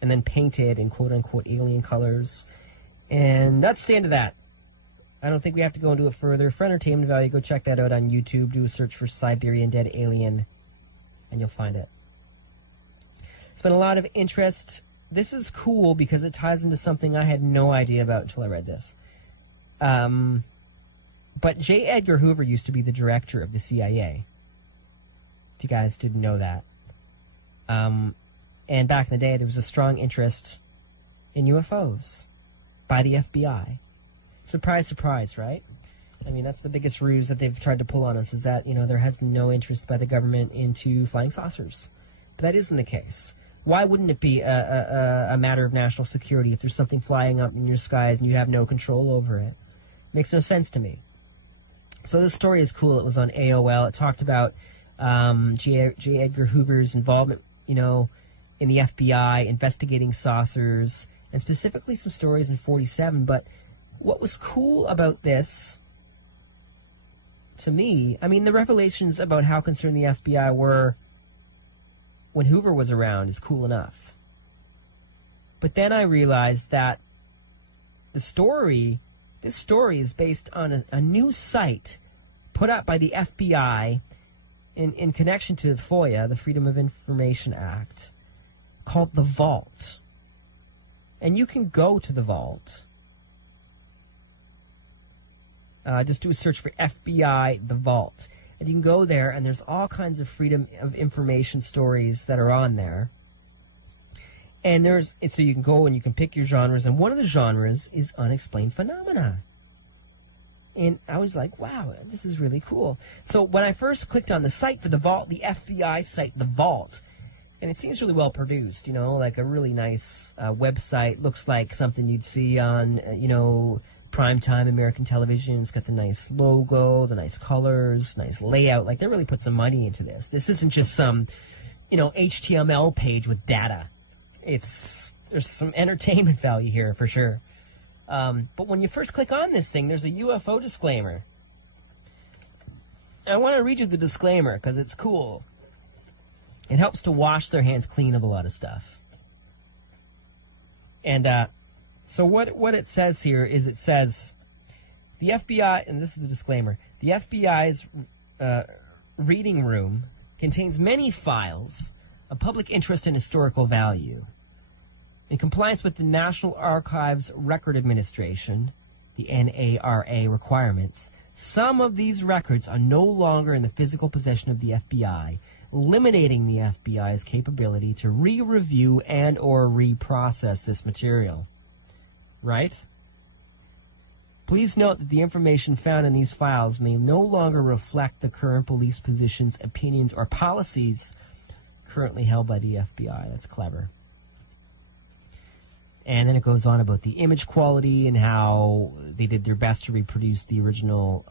and then painted in quote-unquote alien colors. And that's the end of that. I don't think we have to go into it further. For entertainment value, go check that out on YouTube. Do a search for Siberian Dead Alien, and you'll find it. It's been a lot of interest. This is cool because it ties into something I had no idea about until I read this. But J. Edgar Hoover used to be the director of the CIA. If you guys didn't know that. And back in the day, there was a strong interest in UFOs by the FBI. Surprise, surprise, right? I mean, that's the biggest ruse that they've tried to pull on us, is that, you know, there has been no interest by the government into flying saucers. But that isn't the case. Why wouldn't it be a matter of national security if there's something flying up in your skies and you have no control over it? Makes no sense to me. So this story is cool. It was on AOL. It talked about J. Edgar Hoover's involvement, you know, in the FBI, investigating saucers, and specifically some stories in 47. But what was cool about this, to me, I mean, the revelations about how concerned the FBI were when Hoover was around is cool enough. But then I realized that this story is based on a new site put up by the FBI in connection to FOIA, the Freedom of Information Act, called The Vault. And you can go to The Vault. Just do a search for FBI The Vault. And you can go there, and there's all kinds of Freedom of Information stories that are on there. And so you can go and you can pick your genres, and one of the genres is unexplained phenomena. And I was like, wow, this is really cool. So when I first clicked on the site for The Vault, the FBI site, The Vault, and it seems really well produced, you know, like a really nice website. Looks like something you'd see on, you know, primetime American television. It's got the nice logo, the nice colors, nice layout. Like, they really put some money into this. This isn't just some, you know, HTML page with data. There's some entertainment value here for sure. But when you first click on this thing, there's a UFO disclaimer. I want to read you the disclaimer because it's cool. It helps to wash their hands clean of a lot of stuff. And so what it says here is, it says, the FBI, and this is the disclaimer, the FBI's reading room contains many files of public interest and historical value. In compliance with the National Archives Record Administration, the NARA requirements, some of these records are no longer in the physical possession of the FBI, eliminating the FBI's capability to re-review and or reprocess this material. Right? Please note that the information found in these files may no longer reflect the current beliefs, positions, opinions, or policies currently held by the FBI. That's clever. And then it goes on about the image quality and how they did their best to reproduce the original,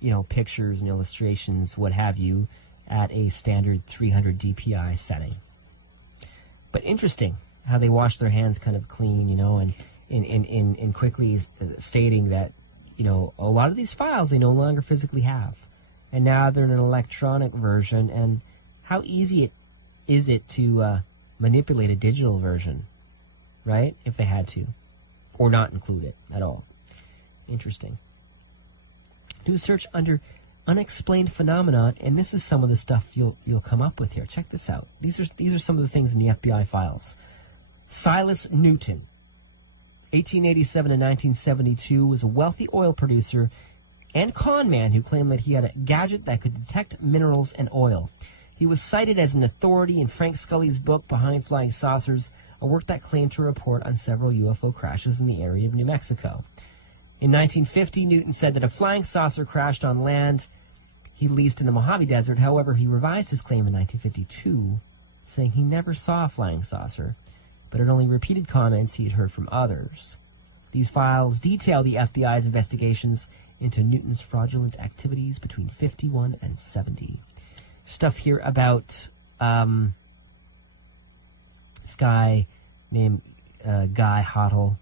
you know, pictures and illustrations, what have you, at a standard 300 DPI setting. But interesting how they wash their hands kind of clean, you know, and in quickly stating that, you know, a lot of these files they no longer physically have. And now they're in an electronic version. And how easy is it to manipulate a digital version, right? If they had to. Or not include it at all. Interesting. Do a search under unexplained phenomenon, and this is some of the stuff you'll come up with here. Check this out. These are some of the things in the FBI files. Silas Newton, 1887 to 1972, was a wealthy oil producer and con man who claimed that he had a gadget that could detect minerals and oil. He was cited as an authority in Frank Scully's book Behind Flying Saucers, a work that claimed to report on several UFO crashes in the area of New Mexico. In 1950, Newton said that a flying saucer crashed on land he leased in the Mojave Desert. However, he revised his claim in 1952, saying he never saw a flying saucer, but had only repeated comments he had heard from others. These files detail the FBI's investigations into Newton's fraudulent activities between 51 and 70. Stuff here about this guy named Guy Hottle,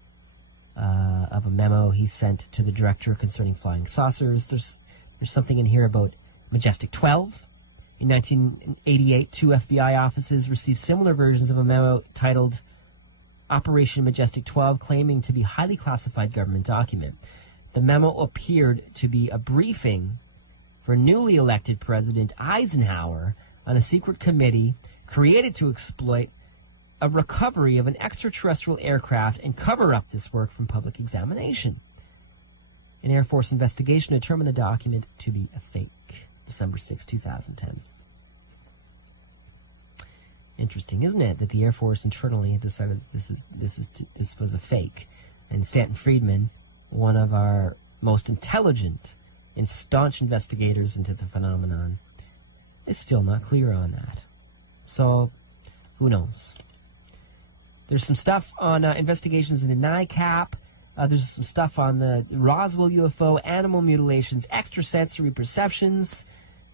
of a memo he sent to the director concerning flying saucers. There's something in here about Majestic 12. In 1988, 2 FBI offices received similar versions of a memo titled Operation Majestic 12, claiming to be a highly classified government document. The memo appeared to be a briefing for newly elected President Eisenhower on a secret committee created to exploit a recovery of an extraterrestrial aircraft and cover up this work from public examination. An Air Force investigation determined the document to be a fake. December 6, 2010. Interesting, isn't it, that the Air Force internally had decided this was a fake, and Stanton Friedman, one of our most intelligent and staunch investigators into the phenomenon, is still not clear on that. So, who knows? There's some stuff on investigations into NICAP. There's some stuff on the Roswell UFO, animal mutilations, extrasensory perceptions,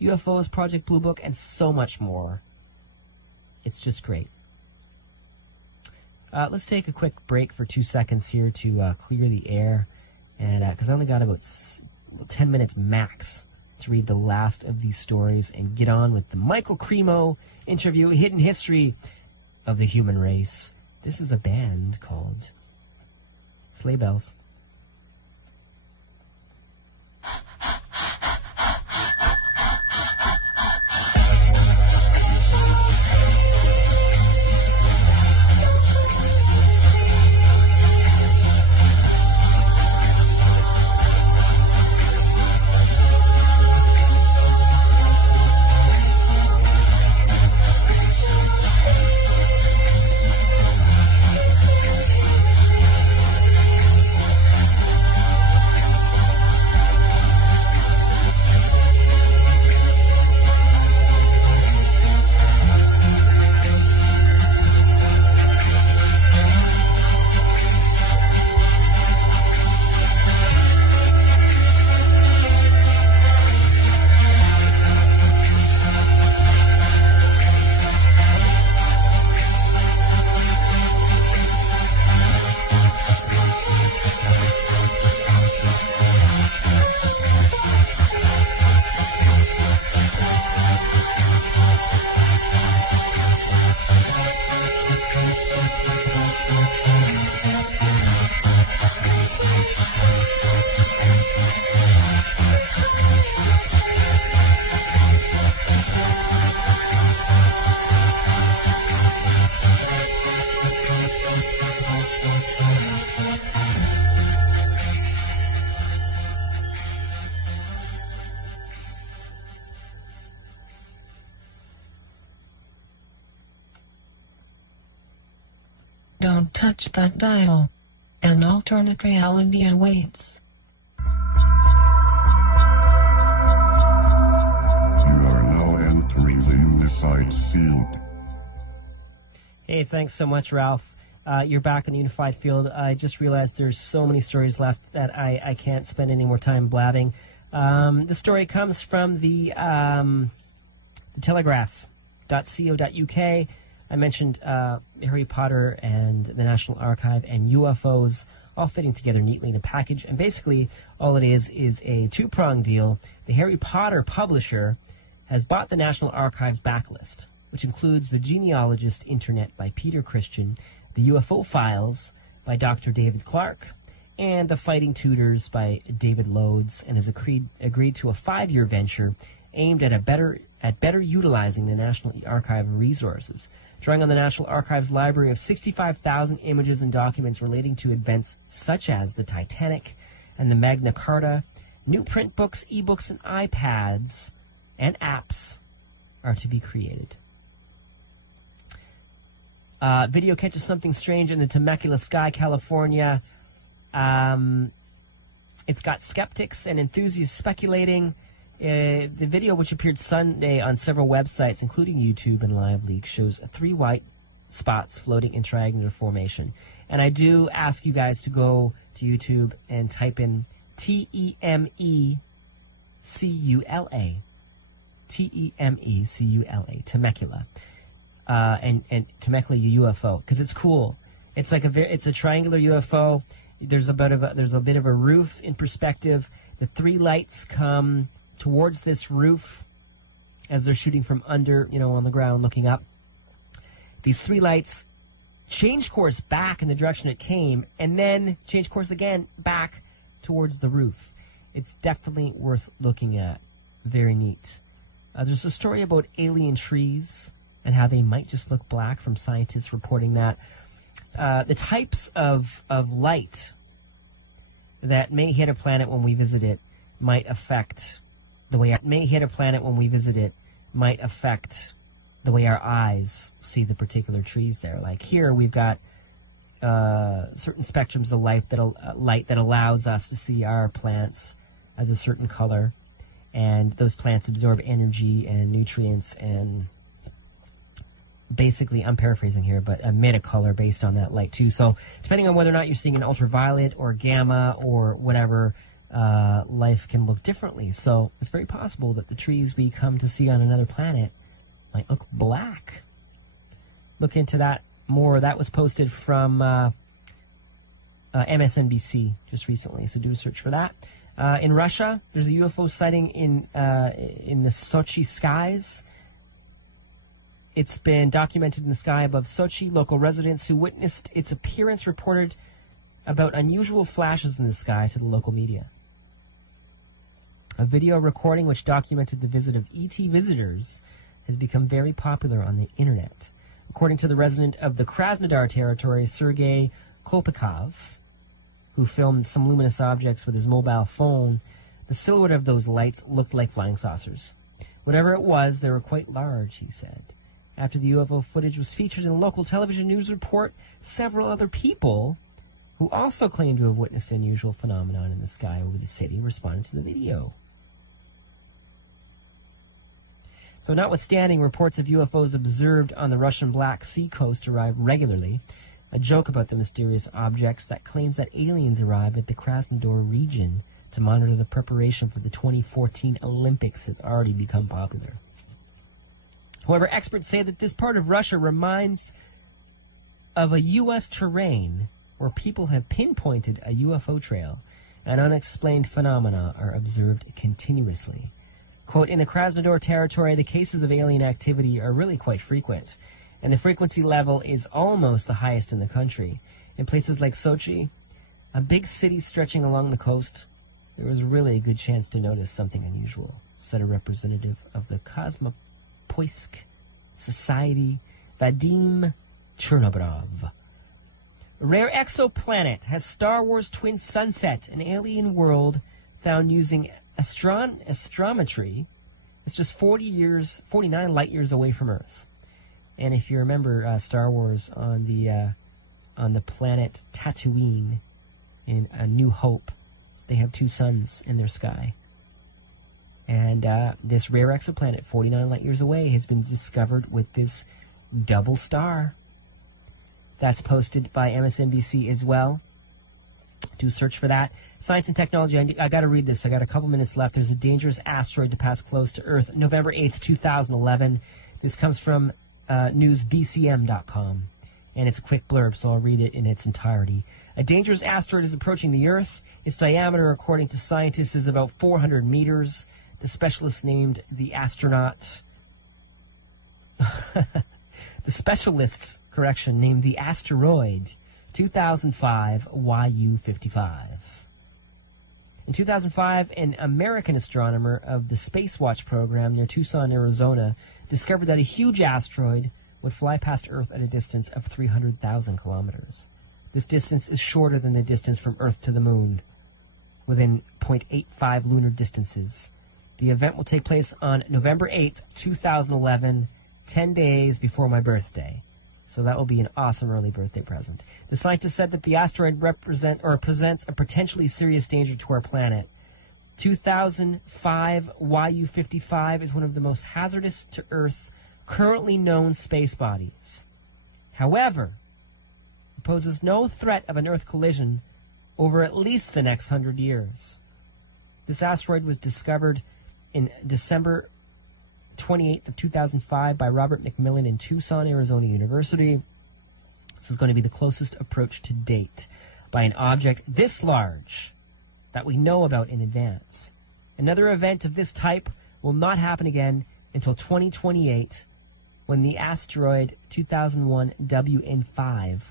UFOs, Project Blue Book, and so much more. It's just great. Let's take a quick break for 2 seconds here to clear the air, and because I only got about 10 minutes max to read the last of these stories and get on with the Michael Cremo interview, Hidden History of the Human Race. This is a band called Sleigh Bells. Don't touch that dial. An alternate reality awaits. You are now entering the unified seed. Hey, thanks so much, Ralph. You're back in the unified field. I just realized there's so many stories left that I can't spend any more time blabbing. The story comes from the telegraph.co.uk. I mentioned Harry Potter and the National Archive and UFOs all fitting together neatly in a package. And basically, all it is a two-pronged deal. The Harry Potter publisher has bought the National Archive's backlist, which includes The Genealogist Internet by Peter Christian, The UFO Files by Dr. David Clark, and The Fighting Tutors by David Loades, and has agreed to a 5-year venture aimed at better utilizing the National Archive resources, drawing on the National Archive's library of 65,000 images and documents relating to events such as the Titanic and the Magna Carta. New print books, ebooks, and iPads and apps are to be created. Video catches something strange in the Temecula sky, California. It's got skeptics and enthusiasts speculating. The video, which appeared Sunday on several websites, including YouTube and LiveLeak, shows 3 white spots floating in triangular formation. And I do ask you guys to go to YouTube and type in Temecula. Temecula. Temecula. And Temecula UFO, because it's cool. It's like it's a triangular UFO. There's a bit of a roof in perspective. The 3 lights come towards this roof as they're shooting from under, on the ground, looking up. These 3 lights change course back in the direction it came, and then change course again back towards the roof. It's definitely worth looking at. Very neat. There's a story about alien trees and how they might just look black from scientists reporting that. The types of light that may hit a planet when we visit it might affect the way the way our eyes see the particular trees there. Like here, we've got certain spectrums of light that allows us to see our plants as a certain color, and those plants absorb energy and nutrients and basically, I'm paraphrasing here, but emit a color based on that light too. So depending on whether or not you're seeing an ultraviolet or gamma or whatever, life can look differently. So it's very possible that the trees we come to see on another planet might look black. Look into that more. That was posted from MSNBC just recently, so do a search for that. In Russia, there's a UFO sighting in the Sochi skies. It's been documented in the sky above Sochi. Local residents who witnessed its appearance reported about unusual flashes in the sky to the local media. A video recording which documented the visit of ET visitors has become very popular on the internet. According to the resident of the Krasnodar territory, Sergei Kolpakov, who filmed some luminous objects with his mobile phone, the silhouette of those lights looked like flying saucers. Whatever it was, they were quite large, he said. After the UFO footage was featured in a local television news report, several other people who also claimed to have witnessed an unusual phenomenon in the sky over the city responded to the video. So notwithstanding reports of UFOs observed on the Russian Black Sea coast arrive regularly, a joke about the mysterious objects that claims that aliens arrived at the Krasnodar region to monitor the preparation for the 2014 Olympics has already become popular. However, experts say that this part of Russia reminds of a U.S. terrain where people have pinpointed a UFO trail and unexplained phenomena are observed continuously. Quote, in the Krasnodar territory, the cases of alien activity are really quite frequent, and the frequency level is almost the highest in the country. In places like Sochi, a big city stretching along the coast, there was really a good chance to notice something unusual, said a representative of the Kosmopoisk Society, Vadim Chernobrov. A rare exoplanet has Star Wars twin sunset, an alien world found using astrometry. It's just 49 light years away from Earth. And if you remember Star Wars on the planet Tatooine in A New Hope, they have two suns in their sky. And this rare exoplanet, 49 light years away, has been discovered with this double star. That's posted by MSNBC as well. Do search for that. Science and technology. I got to read this. I got a couple minutes left. There's a dangerous asteroid to pass close to Earth. November 8th, 2011. This comes from newsbcm.com. And it's a quick blurb, so I'll read it in its entirety. A dangerous asteroid is approaching the Earth. Its diameter, according to scientists, is about 400 meters. The specialists named the astronaut... the specialists, named the asteroid 2005 YU55. In 2005, an American astronomer of the Space Watch program near Tucson, Arizona, discovered that a huge asteroid would fly past Earth at a distance of 300,000 kilometers. This distance is shorter than the distance from Earth to the Moon, within 0.85 lunar distances. The event will take place on November 8th, 2011, 10 days before my birthday. So that will be an awesome early birthday present. The scientists said that the asteroid presents a potentially serious danger to our planet. 2005 YU55 is one of the most hazardous to Earth currently known space bodies. However, it poses no threat of an Earth collision over at least the next 100 years. This asteroid was discovered in December 28th of 2005 by Robert McMillan in Tucson, Arizona University. This is going to be the closest approach to date by an object this large that we know about in advance. Another event of this type will not happen again until 2028 when the asteroid 2001 WN5